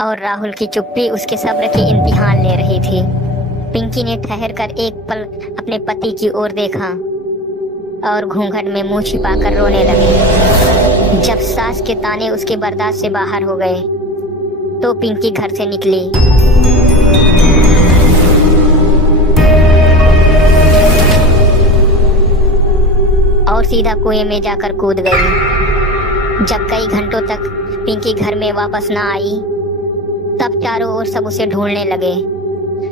और राहुल की चुप्पी उसके सब्र की इम्तिहान ले रही थी। पिंकी ने ठहर कर एक पल अपने पति की ओर देखा और घूंघट में मुंह छिपाकर रोने लगी। जब सास के ताने उसके बर्दाश्त से बाहर हो गए तो पिंकी घर से निकली और सीधा कुएं में जाकर कूद गई। जब कई घंटों तक पिंकी घर में वापस ना आई तब चारों ओर सब उसे ढूंढने लगे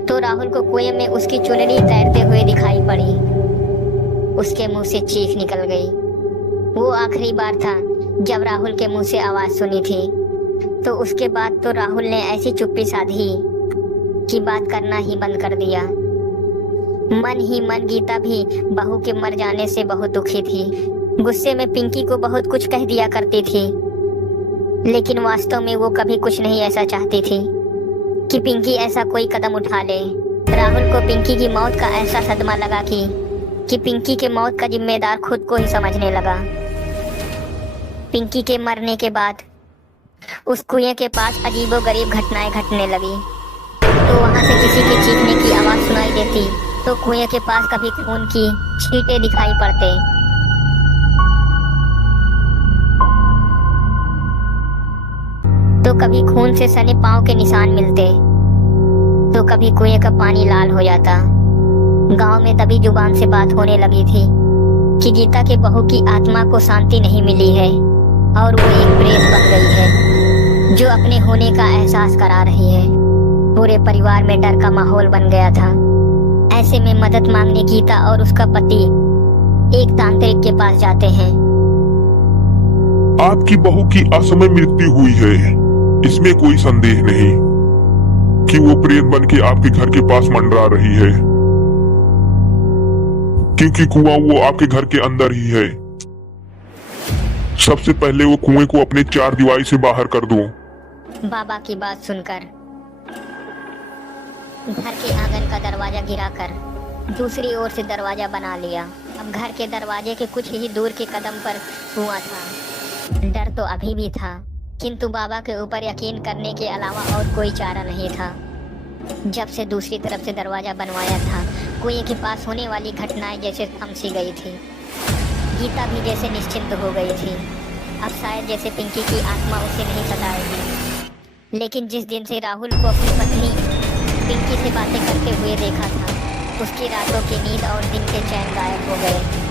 तो राहुल को कुएं में उसकी चुनरी तैरते हुए दिखाई पड़ी। उसके मुंह से चीख निकल गई। वो आखिरी बार था जब राहुल के मुंह से आवाज सुनी थी। तो उसके बाद तो राहुल ने ऐसी चुप्पी साधी कि बात करना ही बंद कर दिया। मन ही मन गीता भी बहू के मर जाने से बहुत दुखी थी। गुस्से में पिंकी को बहुत कुछ कह दिया करती थी, लेकिन वास्तव में वो कभी कुछ नहीं ऐसा चाहती थी कि पिंकी ऐसा कोई कदम उठा ले। राहुल को पिंकी की मौत का ऐसा सदमा लगा कि पिंकी के मौत का जिम्मेदार खुद को ही समझने लगा। पिंकी के मरने के बाद उस कुएं के पास अजीबोगरीब घटनाएं घटने लगी। तो वहां से किसी के चीखने की आवाज सुनाई देती तो कुएं के पास कभी खून की छींटे दिखाई पड़ते तो कभी खून से सने पांव के निशान मिलते तो कभी कुएं का पानी लाल हो जाता। गांव में तभी जुबान से बात होने लगी थी कि गीता के बहू की आत्मा को शांति नहीं मिली है और वो एक प्रेत बन गई है जो अपने होने का एहसास करा रही है। पूरे परिवार में डर का माहौल बन गया था। ऐसे में मदद मांगने गीता और उसका पति एक तांत्रिक के पास जाते हैं। आपकी बहू की असमय मृत्यु हुई है, इसमें कोई संदेह नहीं कि वो प्रेत बन के आपके घर के पास मंडरा रही है, क्योंकि कुआं वो आपके घर के अंदर ही है। सबसे पहले वो कुएं को अपने चार दीवारी से बाहर कर दो। बाबा की बात सुनकर घर के आंगन का दरवाजा गिराकर दूसरी ओर से दरवाजा बना लिया। अब घर के दरवाजे के कुछ ही दूर के कदम पर कुआं था। डर तो अभी भी था, किंतु बाबा के ऊपर यकीन करने के अलावा और कोई चारा नहीं था। जब से दूसरी तरफ से दरवाजा बनवाया था, कुएं के पास होने वाली घटनाएं जैसे थम सी गई थी। गीता भी जैसे निश्चिंत हो गई थी। अब शायद जैसे पिंकी की आत्मा उसे नहीं सताएगी। लेकिन जिस दिन से राहुल को अपनी पत्नी पिंकी से बातें करते हुए देखा था, उसकी रातों की नींद और दिन के चैन गायब हो गए।